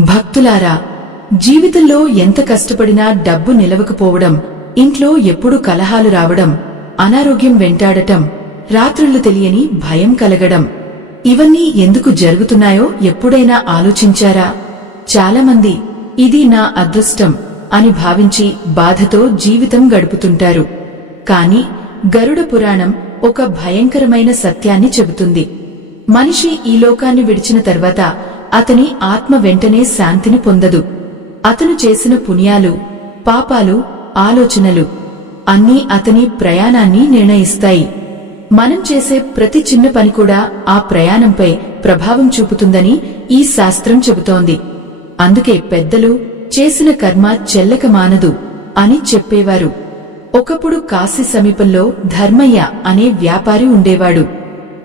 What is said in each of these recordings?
భక్తులారా, జీవితంలో ఎంత కష్టపడినా డబ్బు నిలవకపోవడం, ఇంట్లో ఎప్పుడు కలహాలు రావడం, అనారోగ్యం వెంటాడటం, రాత్రుళ్లు తెలియని భయం కలగడం, ఇవన్నీ ఎందుకు జరుగుతున్నాయో ఎప్పుడైనా ఆలోచించారా? చాలామంది ఇది నా అదృష్టం అని భావించి బాధతో జీవితం గడుపుతుంటారు. కాని గరుడ పురాణం ఒక భయంకరమైన సత్యాన్ని చెబుతుంది. మనిషి ఈ లోకాన్ని విడిచిన తర్వాత అతని ఆత్మ వెంటనే శాంతిని పొందదు. అతను చేసిన పుణ్యాలు, పాపాలు, ఆలోచనలు అన్నీ అతని ప్రయాణాన్ని నిర్ణయిస్తాయి. మనం చేసే ప్రతి చిన్న పని కూడా ఆ ప్రయాణంపై ప్రభావం చూపుతుందని ఈ శాస్త్రం చెబుతోంది. అందుకే పెద్దలు చేసిన కర్మ చెల్లక మానదు అని చెప్పేవారు. ఒకప్పుడు కాశీ సమీపంలో ధర్మయ్య అనే వ్యాపారి ఉండేవాడు.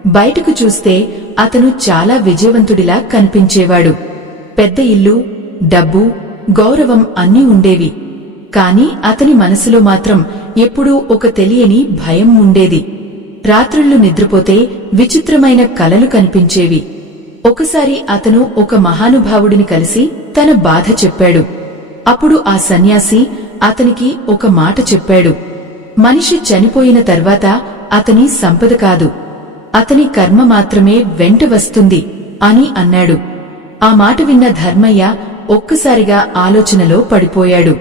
బయటకు చూస్తే అతను చాలా విజయవంతుడిలా కనిపించేవాడు. పెద్ద ఇల్లు, డబ్బు, గౌరవం అన్నీ ఉండేవి. కాని అతని మనసులో మాత్రం ఎప్పుడూ ఒక తెలియని భయం ఉండేది. రాత్రుళ్లు నిద్రపోతే విచిత్రమైన కలలు కనిపించేవి. ఒకసారి అతను ఒక మహానుభావుడిని కలిసి తన బాధ చెప్పాడు. అప్పుడు ఆ సన్యాసి అతనికి ఒక మాట చెప్పాడు. మనిషి చనిపోయిన తర్వాత అతని సంపద కాదు, అతని కర్మ మాత్రమే వెంట వస్తుంది అని అన్నాడు. ఆ మాట విన్న ధర్మయ్య ఒక్కసారిగా ఆలోచనలో పడిపోయాడు.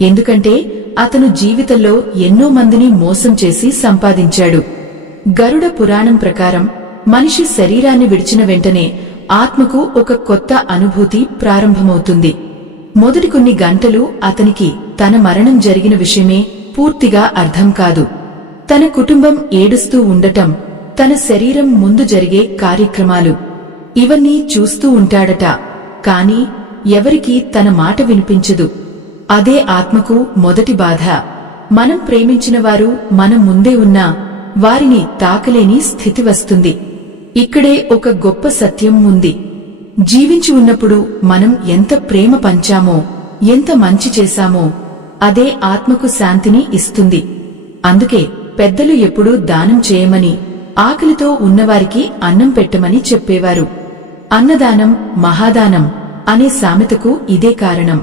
ఎందుకంటే అతను జీవితంలో ఎన్నో మందిని మోసం చేసి సంపాదించాడు. గరుడ పురాణం ప్రకారం మనిషి శరీరాన్ని విడిచిన వెంటనే ఆత్మకు ఒక కొత్త అనుభూతి ప్రారంభమవుతుంది. మొదటి కొన్ని గంటలు అతనికి తన మరణం జరిగిన విషయమే పూర్తిగా అర్థం కాదు. తన కుటుంబం ఏడుస్తూ ఉండటం, తన శరీరం ముందు జరిగే కార్యక్రమాలు, ఇవన్నీ చూస్తూ ఉంటాడట. కాని ఎవరికీ తన మాట వినిపించదు. అదే ఆత్మకు మొదటి బాధ. మనం ప్రేమించిన వారు మన ముందే ఉన్నా వారిని తాకలేని స్థితి వస్తుంది. ఇక్కడే ఒక గొప్ప సత్యం ఉంది. జీవించి ఉన్నప్పుడు మనం ఎంత ప్రేమ పంచామో, ఎంత మంచి చేశామో అదే ఆత్మకు శాంతిని ఇస్తుంది. అందుకే పెద్దలు ఎప్పుడూ దానం చేయమని, ఆకలితో ఉన్నవారికి అన్నం పెట్టమని చెప్పేవారు. అన్నదానం మహాదానం అనే సామెతకు ఇదే కారణం.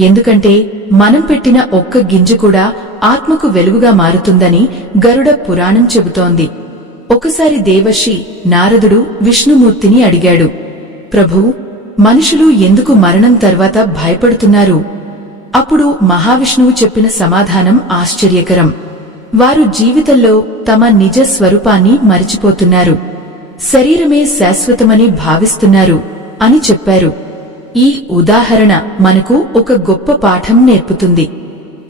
ఎందుకంటే మనం పెట్టిన ఒక్క గింజ కూడా ఆత్మకు వెలుగుగా మారుతుందని గరుడ పురాణం చెబుతోంది. ఒకసారి దేవర్షి నారదుడు విష్ణుమూర్తిని అడిగాడు, ప్రభూ, మనుషులు ఎందుకు మరణం తర్వాత భయపడుతున్నారు? అప్పుడు మహావిష్ణువు చెప్పిన సమాధానం ఆశ్చర్యకరం. వారు జీవితంలో తమ నిజ స్వరూపాన్ని మరిచిపోతున్నారు, శరీరమే శాశ్వతమని భావిస్తున్నారు అని చెప్పారు. ఈ ఉదాహరణ మనకు ఒక గొప్ప పాఠం నేర్పుతుంది.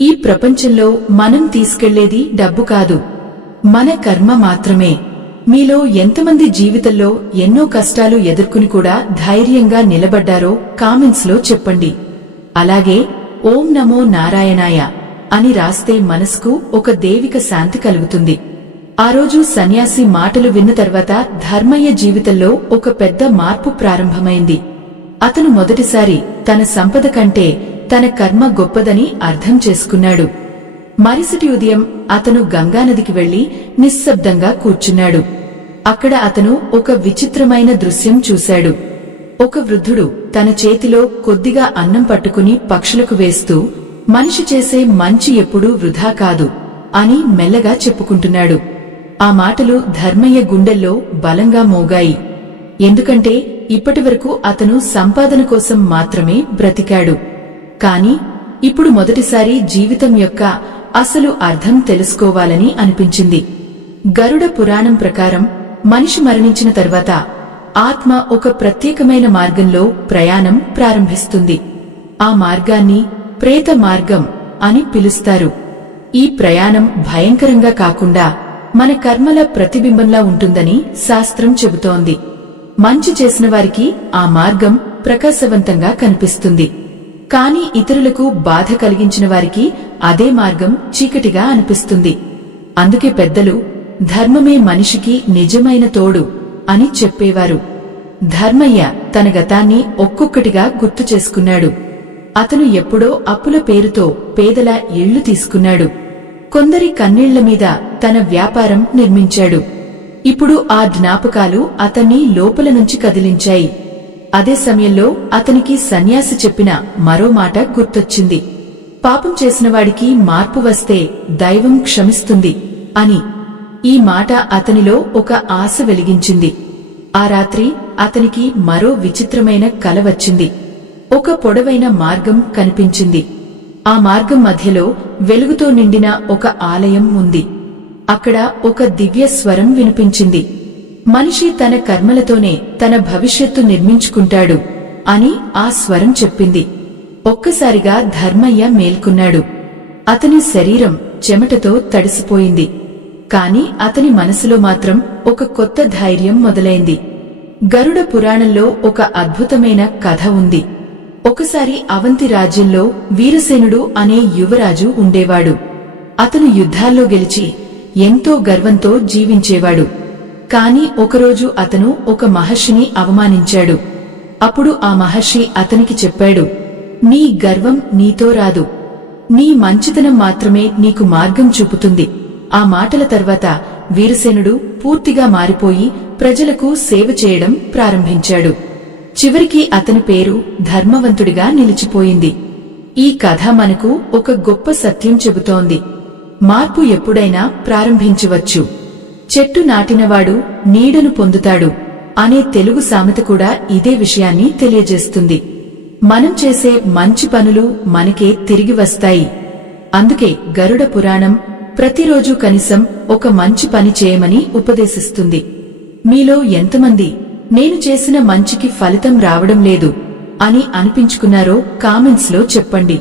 ఈ ప్రపంచంలో మనం తీసుకెళ్లేది డబ్బు కాదు, మన కర్మ మాత్రమే. మీలో ఎంతమంది జీవితంలో ఎన్నో కష్టాలు ఎదుర్కొని కూడా ధైర్యంగా నిలబడ్డారో కామెంట్స్ లో చెప్పండి. అలాగే ఓం నమో నారాయణాయ అని రాస్తే మనసుకు ఒక దైవిక శాంతి కలుగుతుంది. ఆ రోజు సన్యాసి మాటలు విన్న తర్వాత ధర్మయ్య జీవితంలో ఒక పెద్ద మార్పు ప్రారంభమైంది. అతను మొదటిసారి తన సంపద కంటే తన కర్మ గొప్పదని అర్థం చేసుకున్నాడు. మరుసటి ఉదయం అతను గంగానదికి వెళ్లి నిశ్శబ్దంగా కూర్చున్నాడు. అక్కడ అతను ఒక విచిత్రమైన దృశ్యం చూశాడు. ఒక వృద్ధుడు తన చేతిలో కొద్దిగా అన్నం పట్టుకుని పక్షులకు వేస్తూ, మనిషి చేసే మంచి ఎప్పుడూ వృధా కాదు అని మెల్లగా చెప్పుకుంటున్నాడు. ఆ మాటలు ధర్మయ్య గుండెల్లో బలంగా మోగాయి. ఎందుకంటే ఇప్పటివరకు అతను సంపాదన కోసం మాత్రమే బ్రతికాడు. కాని ఇప్పుడు మొదటిసారి జీవితం యొక్క అసలు అర్థం తెలుసుకోవాలని అనిపించింది. గరుడ పురాణం ప్రకారం మనిషి మరణించిన తర్వాత ఆత్మ ఒక ప్రత్యేకమైన మార్గంలో ప్రయాణం ప్రారంభిస్తుంది. ఆ మార్గాన్ని ప్రేత మార్గం అని పిలుస్తారు. ఈ ప్రయాణం భయంకరంగా కాకుండా మన కర్మల ప్రతిబింబంలా ఉంటుందని శాస్త్రం చెబుతోంది. మంచి చేసిన వారికి ఆ మార్గం ప్రకాశవంతంగా కనిపిస్తుంది. కాని ఇతరులకు బాధ కలిగించిన వారికి అదే మార్గం చీకటిగా అనిపిస్తుంది. అందుకే పెద్దలు ధర్మమే మనిషికి నిజమైన తోడు అని చెప్పేవారు. ధర్మయ్య తన గతాన్ని ఒక్కొక్కటిగా గుర్తు చేసుకున్నాడు. అతను ఎప్పుడో అప్పుల పేరుతో పేదల ఇళ్లు తీసుకున్నాడు. కొందరి కన్నీళ్ల మీద తన వ్యాపారం నిర్మించాడు. ఇప్పుడు ఆ జ్ఞాపకాలు అతన్ని లోపల నుంచి కదిలించాయి. అదే సమయంలో అతనికి సన్యాసి చెప్పిన మరో మాట గుర్తొచ్చింది. పాపం చేసినవాడికి మార్పు వస్తే దైవం క్షమిస్తుంది అని. ఈ మాట అతనిలో ఒక ఆశ వెలిగించింది. ఆ రాత్రి అతనికి మరో విచిత్రమైన కల వచ్చింది. ఒక పొడవైన మార్గం కనిపించింది. ఆ మార్గం మధ్యలో వెలుగుతో నిండిన ఒక ఆలయం ఉంది. అక్కడ ఒక దివ్య స్వరం వినిపించింది. మనిషి తన కర్మలతోనే తన భవిష్యత్తు నిర్మించుకుంటాడు అని ఆ స్వరం చెప్పింది. ఒక్కసారిగా ధర్మయ్య మేల్కొన్నాడు. అతని శరీరం చెమటతో తడిసిపోయింది. కాని అతని మనసులో మాత్రం ఒక కొత్త ధైర్యం మొదలైంది. గరుడ పురాణంలో ఒక అద్భుతమైన కథ ఉంది. ఒకసారి అవంతి రాజ్యంలో వీరసేనుడు అనే యువరాజు ఉండేవాడు. అతను యుద్ధాల్లో గెలిచి ఎంతో గర్వంతో జీవించేవాడు. కాని ఒకరోజు అతను ఒక మహర్షిని అవమానించాడు. అప్పుడు ఆ మహర్షి అతనికి చెప్పాడు, నీ గర్వం నీతో రాదు, నీ మంచితనం మాత్రమే నీకు మార్గం చూపుతుంది. ఆ మాటల తర్వాత వీరసేనుడు పూర్తిగా మారిపోయి ప్రజలకు సేవ చేయడం ప్రారంభించాడు. చివరికి అతని పేరు ధర్మవంతుడిగా నిలిచిపోయింది. ఈ కథ మనకు ఒక గొప్ప సత్యం చెబుతోంది. మార్పు ఎప్పుడైనా ప్రారంభించవచ్చు. చెట్టు నాటినవాడు నీడను పొందుతాడు అనే తెలుగు సామెత కూడా ఇదే విషయాన్ని తెలియజేస్తుంది. మనం చేసే మంచి పనులు మనకే తిరిగి వస్తాయి. అందుకే గరుడ పురాణం ప్రతిరోజూ కనీసం ఒక మంచి పని చేయమని ఉపదేశిస్తుంది. మీలో ఎంతమంది నేను చేసిన మంచికి ఫలితం రావడం లేదు అని అనిపించుకున్నారో కామెంట్స్ లో చెప్పండి.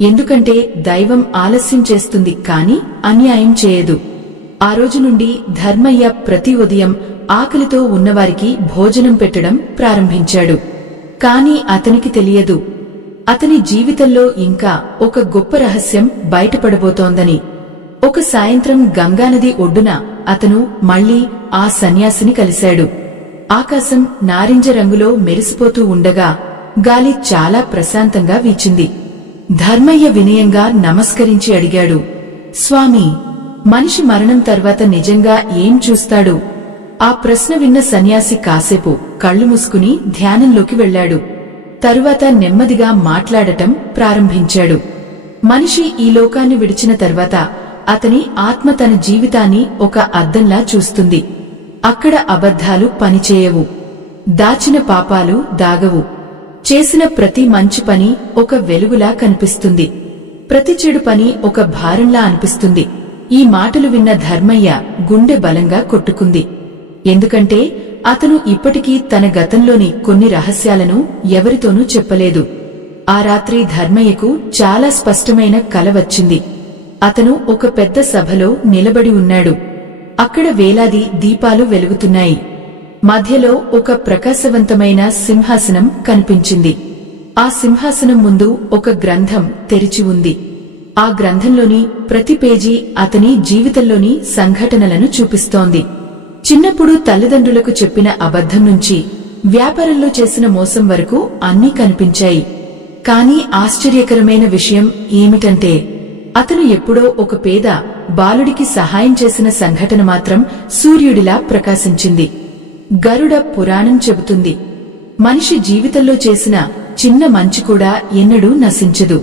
ఎందుకంటే దైవం ఆలస్యం చేస్తుంది కాని అన్యాయం చేయదు. ఆ రోజు నుండి ధర్మయ్య ప్రతి ఉదయం ఆకలితో ఉన్నవారికి భోజనం పెట్టడం ప్రారంభించాడు. కాని అతనికి తెలియదు, అతని జీవితంలో ఇంకా ఒక గొప్ప రహస్యం బయటపడబోతోందని. ఒక సాయంత్రం గంగానది ఒడ్డున అతను మళ్లీ ఆ సన్యాసిని కలిశాడు. ఆకాశం నారింజ రంగులో మెరిసిపోతూ ఉండగా గాలి చాలా ప్రశాంతంగా వీచింది. ధర్మయ్య వినయంగా నమస్కరించి అడిగాడు, స్వామీ, మనిషి మరణం తర్వాత నిజంగా ఏం చూస్తాడు? ఆ ప్రశ్న విన్న సన్యాసి కాసేపు కళ్లు మూసుకుని ధ్యానంలోకి వెళ్లాడు. తరువాత నెమ్మదిగా మాట్లాడటం ప్రారంభించాడు. మనిషి ఈ లోకాన్ని విడిచిన తర్వాత అతని ఆత్మ తన జీవితాన్ని ఒక అద్దంలా చూస్తుంది. అక్కడ అబద్ధాలు పనిచేయవు, దాచిన పాపాలు దాగవు. చేసిన ప్రతి మంచి పని ఒక వెలుగులా కనిపిస్తుంది, ప్రతి చెడు పని ఒక భారంలా అనిపిస్తుంది. ఈ మాటలు విన్న ధర్మయ్య గుండె బలంగా కొట్టుకుంది. ఎందుకంటే అతను ఇప్పటికీ తన గతంలోని కొన్ని రహస్యాలను ఎవరితోనూ చెప్పలేదు. ఆ రాత్రి ధర్మయ్యకు చాలా స్పష్టమైన కల వచ్చింది. అతను ఒక పెద్ద సభలో నిలబడి ఉన్నాడు. అక్కడ వేలాది దీపాలు వెలుగుతున్నాయి. మధ్యలో ఒక ప్రకాశవంతమైన సింహాసనం కనిపించింది. ఆ సింహాసనం ముందు ఒక గ్రంథం తెరిచి ఉంది. ఆ గ్రంథంలోని ప్రతి పేజీ అతని జీవితంలోని సంఘటనలను చూపిస్తోంది. చిన్నప్పుడు తల్లిదండ్రులకు చెప్పిన అబద్ధం నుంచి వ్యాపారంలో చేసిన మోసం వరకు అన్నీ కనిపించాయి. కాని ఆశ్చర్యకరమైన విషయం ఏమిటంటే అతను ఎప్పుడో ఒక పేద బాలుడికి సహాయం చేసిన సంఘటన మాత్రం సూర్యుడిలా ప్రకాశించింది. గరుడ పురాణం చెబుతుంది, మనిషి జీవితంలో చేసిన చిన్న మంచి కూడా ఎన్నడూ నశించదు.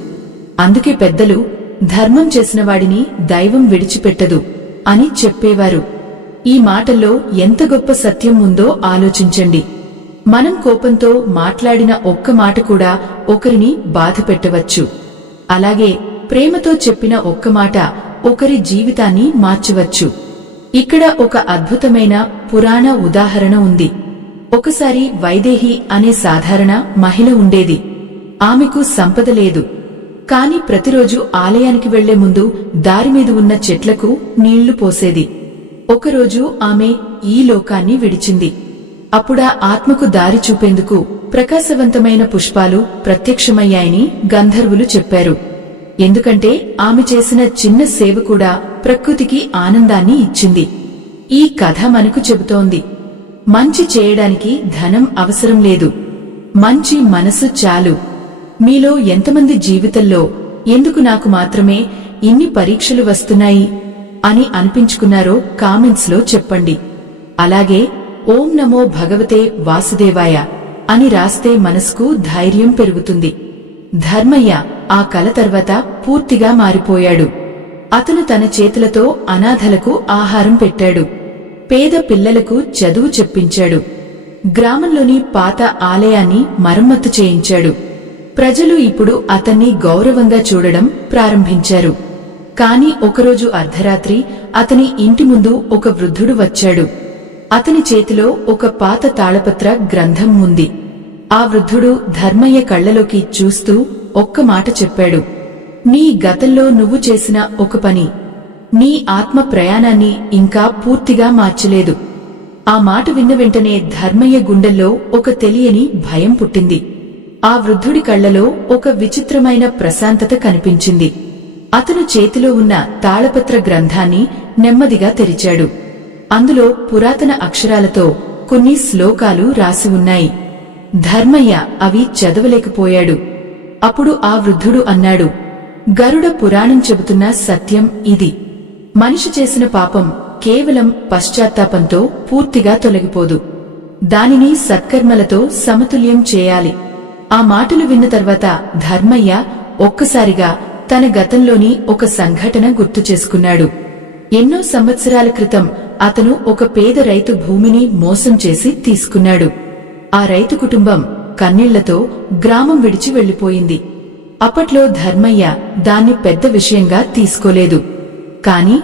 అందుకే పెద్దలు ధర్మం చేసినవాడిని దైవం విడిచిపెట్టదు అని చెప్పేవారు. ఈ మాటల్లో ఎంత గొప్ప సత్యం ఉందో ఆలోచించండి. మనం కోపంతో మాట్లాడిన ఒక్క మాట కూడా ఒకరిని బాధ పెట్టవచ్చు. అలాగే ప్రేమతో చెప్పిన ఒక్క మాట ఒకరి జీవితాన్ని మార్చవచ్చు. ఇక్కడ ఒక అద్భుతమైన పురాణ ఉదాహరణ ఉంది. ఒకసారి వైదేహి అనే సాధారణ మహిళ ఉండేది. ఆమెకు సంపద లేదు. కాని ప్రతిరోజు ఆలయానికి వెళ్లే ముందు దారిమీద ఉన్న చెట్లకు నీళ్లు పోసేది. ఒకరోజు ఆమె ఈ లోకాన్ని విడిచింది. అప్పుడా ఆత్మకు దారి చూపేందుకు ప్రకాశవంతమైన పుష్పాలు ప్రత్యక్షమయ్యాయని గంధర్వులు చెప్పారు. ఎందుకంటే ఆమె చేసిన చిన్న సేవ కూడా ప్రకృతికి ఆనందాన్ని ఇచ్చింది. ఈ కథ మనకు చెబుతోంది, మంచి చేయడానికి ధనం అవసరం లేదు, మంచి మనసు చాలు. మీలో ఎంతమంది జీవితంలో ఎందుకు నాకు మాత్రమే ఇన్ని పరీక్షలు వస్తున్నాయి అని అనిపించుకున్నారో కామెంట్స్ లో చెప్పండి. అలాగే ఓం నమో భగవతే వాసుదేవాయ అని రాస్తే మనసుకు ధైర్యం పెరుగుతుంది. ధర్మయ్య ఆ కల తర్వాత పూర్తిగా మారిపోయాడు. అతను తన చేతులతో అనాథలకు ఆహారం పెట్టాడు. పేద పిల్లలకు చదువు చెప్పించాడు. గ్రామంలోని పాత ఆలయాన్ని మరమ్మతు చేయించాడు. ప్రజలు ఇప్పుడు అతన్ని గౌరవంగా చూడడం ప్రారంభించారు. కాని ఒకరోజు అర్ధరాత్రి అతని ఇంటి ముందు ఒక వృద్ధుడు వచ్చాడు. అతని చేతిలో ఒక పాత తాళపత్ర గ్రంథం ఉంది. ఆ వృద్ధుడు ధర్మయ్య కళ్లలోకి చూస్తూ ఒక్క మాట చెప్పాడు. నీ గతంలో నువ్వు చేసిన ఒక పని నీ ఆత్మ ప్రయాణాన్ని ఇంకా పూర్తిగా మార్చలేదు. ఆ మాట విన్న వెంటనే ధర్మయ్య గుండెల్లో ఒక తెలియని భయం పుట్టింది. ఆ వృద్ధుడి కళ్లలో ఒక విచిత్రమైన ప్రశాంతత కనిపించింది. అతను చేతిలో ఉన్న తాళపత్ర గ్రంథాన్ని నెమ్మదిగా తెరిచాడు. అందులో పురాతన అక్షరాలతో కొన్ని శ్లోకాలు రాసి ఉన్నాయి. ధర్మయ్య అవి చదవలేకపోయాడు. అప్పుడు ఆ వృద్ధుడు అన్నాడు, గరుడ పురాణం చెబుతున్న సత్యం ఇది. మనిషి చేసిన పాపం కేవలం పశ్చాత్తాపంతో పూర్తిగా తొలగిపోదు. దానిని సత్కర్మలతో సమతుల్యం చేయాలి. ఆ మాటలు విన్న తర్వాత ధర్మయ్య ఒక్కసారిగా తన గతంలోని ఒక సంఘటన గుర్తు చేసుకున్నాడు. ఎన్నో సంవత్సరాల క్రితం అతను ఒక పేద రైతు భూమిని మోసం చేసి తీసుకున్నాడు. ఆ రైతు కుటుంబం కన్నీళ్లతో గ్రామం విడిచి వెళ్లిపోయింది. అప్పట్లో ధర్మయ్య దాన్ని పెద్ద విషయంగా తీసుకోలేదు. కాని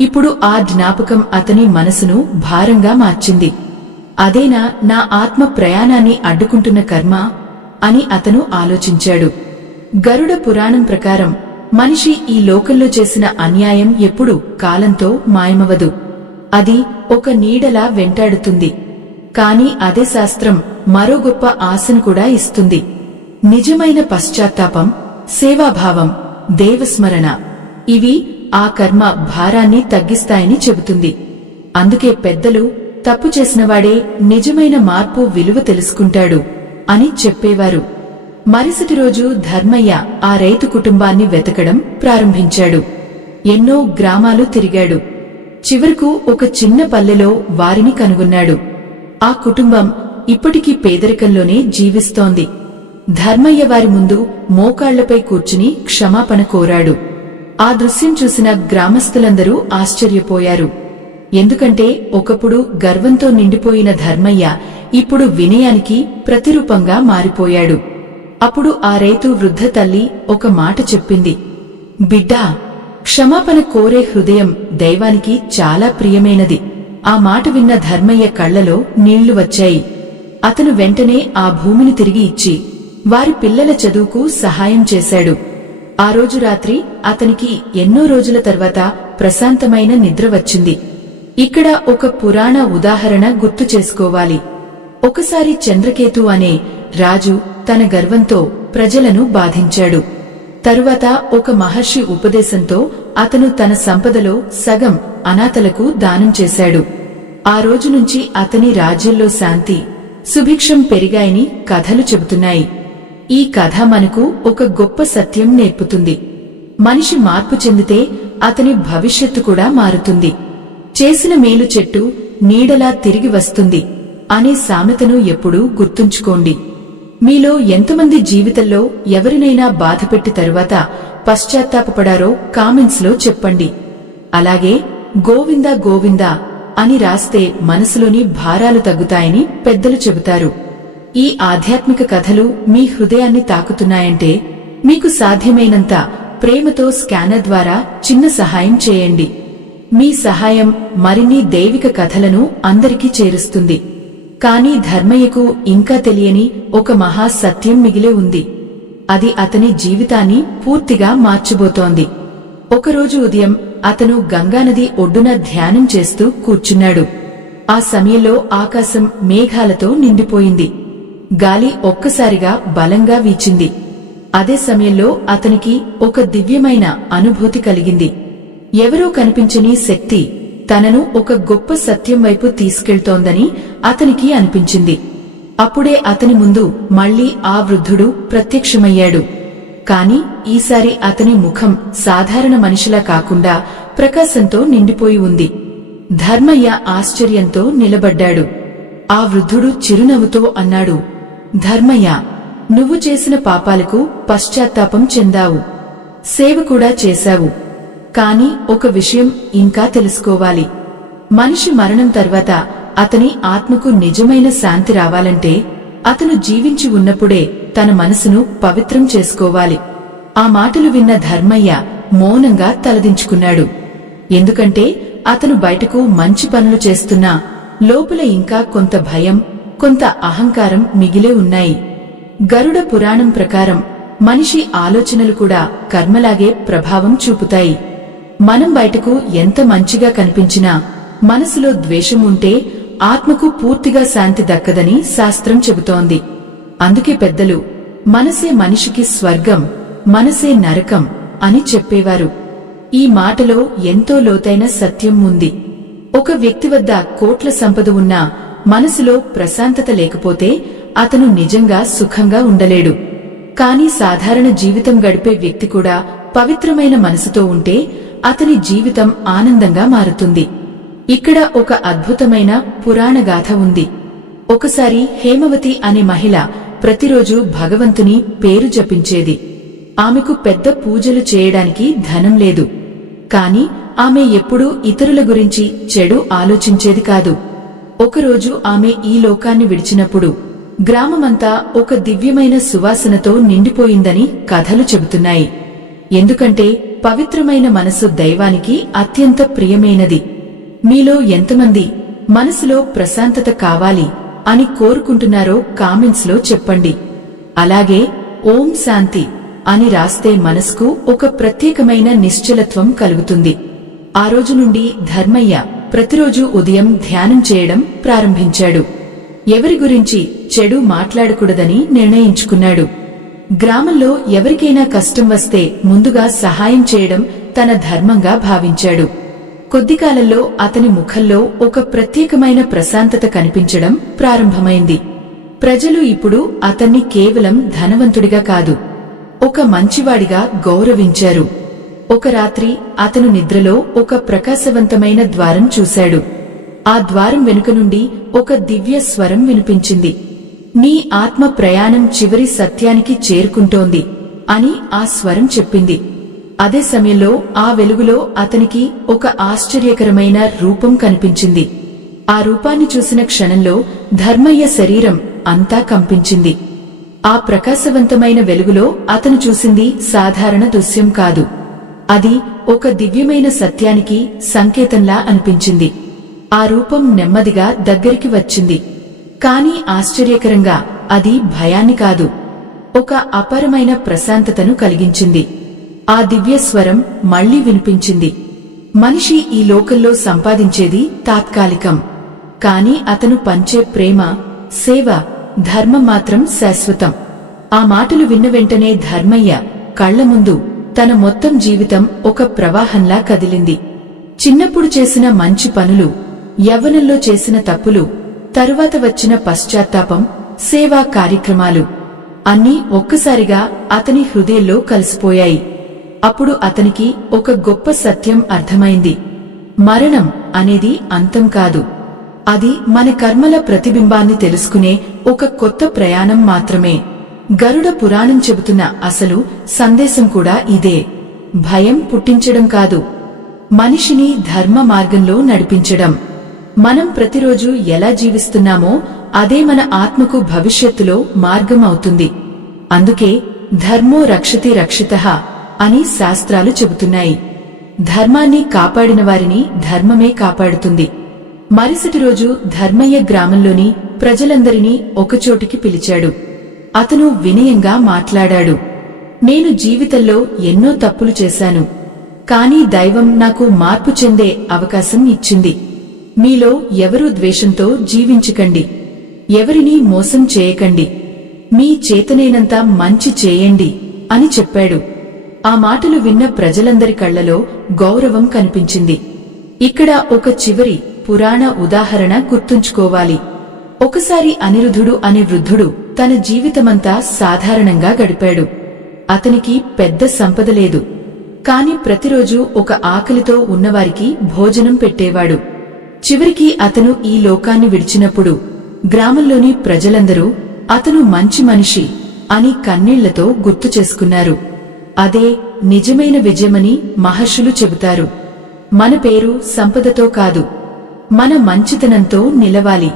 ఇప్పుడు ఆ జ్ఞాపకం అతని మనసును భారంగా మార్చింది. అదేనా నా ఆత్మ ప్రయాణాన్ని అడ్డుకుంటున్న కర్మ అని అతను ఆలోచించాడు. గరుడ పురాణం ప్రకారం మనిషి ఈ లోకంలో చేసిన అన్యాయం ఎప్పుడూ కాలంతో మాయమవదు. అది ఒక నీడలా వెంటాడుతుంది. కాని అదే శాస్త్రం మరో గొప్ప ఆశను కూడా ఇస్తుంది. నిజమైన పశ్చాత్తాపం, సేవాభావం, దేవస్మరణ ఇవి ఆ కర్మ భారాన్ని తగ్గిస్తాయని చెబుతుంది. అందుకే పెద్దలు తప్పు చేసినవాడే నిజమైన మార్పు విలువ తెలుసుకుంటాడు అని చెప్పేవారు. మరుసటి రోజు ధర్మయ్య ఆ రైతు కుటుంబాన్ని వెతకడం ప్రారంభించాడు. ఎన్నో గ్రామాలు తిరిగాడు. చివరకు ఒక చిన్న పల్లెలో వారిని కనుగొన్నాడు. ఆ కుటుంబం ఇప్పటికీ పేదరికంలోనే జీవిస్తోంది. ధర్మయ్య వారి ముందు మోకాళ్లపై కూర్చుని క్షమాపణ కోరాడు. ఆ దృశ్యం చూసిన గ్రామస్తులందరూ ఆశ్చర్యపోయారు. ఎందుకంటే ఒకప్పుడు గర్వంతో నిండిపోయిన ధర్మయ్య ఇప్పుడు వినయానికి ప్రతిరూపంగా మారిపోయాడు. అప్పుడు ఆ రైతు వృద్ధ తల్లి ఒక మాట చెప్పింది. బిడ్డా, క్షమాపణ కోరే హృదయం దైవానికి చాలా ప్రియమైనది. ఆ మాట విన్న ధర్మయ్య కళ్లలో నీళ్లు వచ్చాయి. అతను వెంటనే ఆ భూమిని తిరిగి ఇచ్చి వారి పిల్లల చదువుకు సహాయం చేశాడు. ఆ రోజు రాత్రి అతనికి ఎన్నో రోజుల తర్వాత ప్రశాంతమైన నిద్ర వచ్చింది. ఇక్కడ ఒక పురాణ ఉదాహరణ గుర్తు చేసుకోవాలి. ఒకసారి చంద్రకేతు అనే రాజు తన గర్వంతో ప్రజలను బాధించాడు. తరువాత ఒక మహర్షి ఉపదేశంతో అతను తన సంపదలో సగం అనాథలకు దానం చేశాడు. ఆ రోజు నుంచి అతని రాజ్యంలో శాంతి, సుభిక్షం పెరిగాయని కథలు చెబుతున్నాయి. ఈ కథ మనకు ఒక గొప్ప సత్యం నేర్పుతుంది. మనిషి మార్పు చెందితే అతని భవిష్యత్తు కూడా మారుతుంది. చేసిన మేలు చెట్టు నీడలా తిరిగి వస్తుంది అనే సామెతను ఎప్పుడూ గుర్తుంచుకోండి. మీలో ఎంతమంది జీవితంలో ఎవరినైనా బాధపెట్టి తరువాత పశ్చాత్తాపపడారో కామెంట్స్ లో చెప్పండి. అలాగే గోవిందా గోవిందా అని రాస్తే మనసులోని భారాలు తగ్గుతాయని పెద్దలు చెబుతారు. ఈ ఆధ్యాత్మిక కథలు మీ హృదయాన్ని తాకుతున్నాయంటే మీకు సాధ్యమైనంత ప్రేమతో స్కానర్ ద్వారా చిన్న సహాయం చేయండి. మీ సహాయం మరిన్ని దైవిక కథలను అందరికీ చేరుస్తుంది. కాని ధర్మయ్యకు ఇంకా తెలియని ఒక మహా సత్యం మిగిలే ఉంది. అది అతని జీవితాన్ని పూర్తిగా మార్చబోతోంది. ఒకరోజు ఉదయం అతను గంగానది ఒడ్డున ధ్యానం చేస్తూ కూర్చున్నాడు. ఆ సమయంలో ఆకాశం మేఘాలతో నిండిపోయింది. గాలి ఒక్కసారిగా బలంగా వీచింది. అదే సమయంలో అతనికి ఒక దివ్యమైన అనుభూతి కలిగింది. ఎవరో కనిపించని శక్తి తనను ఒక గొప్ప సత్యం వైపు తీసుకెళ్తోందని అతనికి అనిపించింది. అప్పుడే అతని ముందు మళ్లీ ఆ వృద్ధుడు ప్రత్యక్షమయ్యాడు. కాని ఈసారి అతని ముఖం సాధారణ మనిషిలా కాకుండా ప్రకాశంతో నిండిపోయి ఉంది. ధర్మయ్య ఆశ్చర్యంతో నిలబడ్డాడు. ఆ వృద్ధుడు చిరునవ్వుతో అన్నాడు, ధర్మయ్య, నువ్వు చేసిన పాపాలకు పశ్చాత్తాపం చెందావు, సేవ కూడా చేశావు. కాని ఒక విషయం ఇంకా తెలుసుకోవాలి. మనిషి మరణం తర్వాత అతని ఆత్మకు నిజమైన శాంతి రావాలంటే అతను జీవించి ఉన్నప్పుడే తన మనసును పవిత్రం చేసుకోవాలి. ఆ మాటలు విన్న ధర్మయ్య మౌనంగా తలదించుకున్నాడు. ఎందుకంటే అతను బయటకు మంచి పనులు చేస్తున్నా లోపల ఇంకా కొంత భయం, కొంత అహంకారం మిగిలే ఉన్నాయి. గరుడ పురాణం ప్రకారం మనిషి ఆలోచనలు కూడా కర్మలాగే ప్రభావం చూపుతాయి. మనం బయటకు ఎంత మంచిగా కనిపించినా మనసులో ద్వేషం ఉంటే ఆత్మకు పూర్తిగా శాంతి దక్కదని శాస్త్రం చెబుతోంది. అందుకే పెద్దలు మనసే మనిషికి స్వర్గం, మనసే నరకం అని చెప్పేవారు. ఈ మాటలో ఎంతో లోతైన సత్యం ఉంది. ఒక వ్యక్తి వద్ద కోట్ల సంపద ఉన్నా మనసులో ప్రశాంతత లేకపోతే అతను నిజంగా సుఖంగా ఉండలేడు. కాని సాధారణ జీవితం గడిపే వ్యక్తి కూడా పవిత్రమైన మనసుతో ఉంటే అతని జీవితం ఆనందంగా మారుతుంది. ఇక్కడ ఒక అద్భుతమైన పురాణగాథ ఉంది. ఒకసారి హేమవతి అనే మహిళ ప్రతిరోజు భగవంతుని పేరు జపించేది. ఆమెకు పెద్ద పూజలు చేయడానికి ధనం లేదు. కాని ఆమె ఎప్పుడూ ఇతరుల గురించి చెడు ఆలోచించేది కాదు. ఒకరోజు ఆమె ఈ లోకాన్ని విడిచినప్పుడు గ్రామమంతా ఒక దివ్యమైన సువాసనతో నిండిపోయిందని కథలు చెబుతున్నాయి. ఎందుకంటే పవిత్రమైన మనసు దైవానికి అత్యంత ప్రియమైనది. మీలో ఎంతమంది మనసులో ప్రశాంతత కావాలి అని కోరుకుంటున్నారో కామెంట్స్ లో చెప్పండి. అలాగే ఓం శాంతి అని రాస్తే మనసుకు ఒక ప్రత్యేకమైన నిశ్చలత్వం కలుగుతుంది. ఆ రోజు నుండి ధర్మయ్య ప్రతిరోజు ఉదయం ధ్యానం చేయడం ప్రారంభించాడు. ఎవరి గురించి చెడు మాట్లాడకూడదని నిర్ణయించుకున్నాడు. గ్రామంలో ఎవరికైనా కష్టం వస్తే ముందుగా సహాయం చేయడం తన ధర్మంగా భావించాడు. కొద్దికాలంలో అతని ముఖంలో ఒక ప్రత్యేకమైన ప్రశాంతత కనిపించడం ప్రారంభమైంది. ప్రజలు ఇప్పుడు అతన్ని కేవలం ధనవంతుడిగా కాదు, ఒక మంచివాడిగా గౌరవించారు. ఒక రాత్రి అతను నిద్రలో ఒక ప్రకాశవంతమైన ద్వారం చూశాడు. ఆ ద్వారం వెనుక నుండి ఒక దివ్య స్వరం వినిపించింది. నీ ఆత్మ ప్రయాణం చివరి సత్యానికి చేరుకుంటోంది అని ఆ స్వరం చెప్పింది. అదే సమయంలో ఆ వెలుగులో అతనికి ఒక ఆశ్చర్యకరమైన రూపం కనిపించింది. ఆ రూపాన్ని చూసిన క్షణంలో ధర్మయ్య శరీరం అంతా కంపించింది. ఆ ప్రకాశవంతమైన వెలుగులో అతను చూసింది సాధారణ దృశ్యం కాదు. అది ఒక దివ్యమైన సత్యానికి సంకేతంలా అనిపించింది. ఆ రూపం నెమ్మదిగా దగ్గరికి వచ్చింది. కాని ఆశ్చర్యకరంగా అది భయాన్ని కాదు, ఒక అపారమైన ప్రశాంతతను కలిగించింది. ఆ దివ్య స్వరం మళ్లీ వినిపించింది. మనిషి ఈ లోకంలో సంపాదించేది తాత్కాలికం, కాని అతను పంచే ప్రేమ, సేవ, ధర్మం మాత్రం శాశ్వతం. ఆ మాటలు విన్న వెంటనే ధర్మయ్య కళ్ల ముందు తన మొత్తం జీవితం ఒక ప్రవాహంలా కదిలింది. చిన్నప్పుడు చేసిన మంచి పనులు, యవ్వనంలో చేసిన తప్పులు, తరువాత వచ్చిన పశ్చాత్తాపం, సేవా కార్యక్రమాలు అన్నీ ఒక్కసారిగా అతని హృదయంలో కలిసిపోయాయి. అప్పుడు అతనికి ఒక గొప్ప సత్యం అర్థమైంది. మరణం అనేది అంతం కాదు, అది మన కర్మల ప్రతిబింబాన్ని తెలుసుకునే ఒక కొత్త ప్రయాణం మాత్రమే. గరుడ పురాణం చెబుతున్న అసలు సందేశం కూడా ఇదే. భయం పుట్టించడం కాదు, మనిషిని ధర్మ మార్గంలో నడిపించడం. మనం ప్రతిరోజు ఎలా జీవిస్తున్నామో అదే మన ఆత్మకు భవిష్యత్తులో మార్గం అవుతుంది. అందుకే ధర్మో రక్షతి రక్షితః అని శాస్త్రాలు చెబుతున్నాయి. ధర్మాన్ని కాపాడిన వారిని ధర్మమే కాపాడుతుంది. మరుసటి రోజు ధర్మయ్య గ్రామంలోని ప్రజలందరినీ ఒకచోటికి పిలిచాడు. అతను వినయంగా మాట్లాడాడు. నేను జీవితంలో ఎన్నో తప్పులు చేశాను, కాని దైవం నాకు మార్పు చెందే అవకాశం ఇచ్చింది. మీలో ఎవరూ ద్వేషంతో జీవించకండి, ఎవరినీ మోసం చేయకండి, మీ చేతనైనంత మంచి చేయండి అని చెప్పాడు. ఆ మాటలు విన్న ప్రజలందరి కళ్లలో గౌరవం కనిపించింది. ఇక్కడ ఒక చివరి పురాణ ఉదాహరణ గుర్తుంచుకోవాలి. ఒకసారి అనిరుద్ధుడు అనే వృద్ధుడు తన జీవితమంతా సాధారణంగా గడిపాడు. అతనికి పెద్ద సంపద లేదు, కాని ప్రతిరోజు ఒక ఆకలితో ఉన్నవారికి భోజనం పెట్టేవాడు. చివరికి అతను ఈ లోకాన్ని విడిచినప్పుడు గ్రామంలోని ప్రజలందరూ అతను మంచి మనిషి అని కన్నీళ్లతో గుర్తు చేసుకున్నారు. అదే నిజమైన విజయమని మహర్షులు చెబుతారు. మన పేరు సంపదతో కాదు, మన మంచితనంతో నిలవాలి.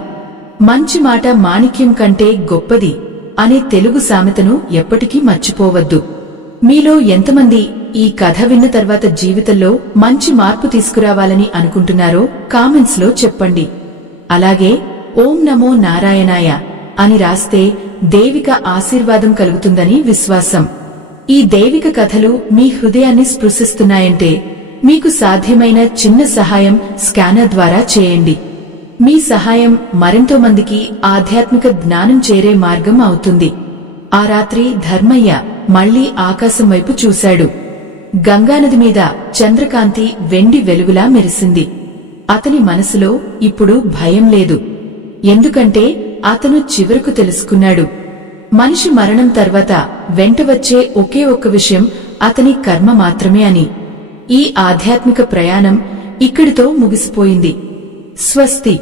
మంచి మాట మాణిక్యం కంటే గొప్పది అనే తెలుగు సామెతను ఎప్పటికీ మర్చిపోవద్దు. మీలో ఎంతమంది ఈ కథ విన్న తర్వాత జీవితంలో మంచి మార్పు తీసుకురావాలని అనుకుంటున్నారో కామెంట్స్ లో చెప్పండి. అలాగే ఓం నమో నారాయణాయ అని రాస్తే దైవిక ఆశీర్వాదం కలుగుతుందని విశ్వాసం. ఈ దైవిక కథలు మీ హృదయాన్ని స్పృశిస్తున్నాయంటే మీకు సాధ్యమైన చిన్న సహాయం స్కానర్ ద్వారా చేయండి. మీ సహాయం మరెంతో మందికి ఆధ్యాత్మిక జ్ఞానం చేరే మార్గం అవుతుంది. ఆ రాత్రి ధర్మయ్య మళ్లీ ఆకాశం వైపు చూశాడు. గంగానది మీద చంద్రకాంతి వెండి వెలుగులా మెరిసింది. అతని మనసులో ఇప్పుడు భయం లేదు. ఎందుకంటే అతను చివరకు తెలుసుకున్నాడు, మనిషి మరణం తర్వాత వెంట వచ్చే ఒకే ఒక్క విషయం అతని కర్మ మాత్రమే అని. ఈ ఆధ్యాత్మిక ప్రయాణం ఇక్కడితో ముగిసిపోయింది. స్వస్తి.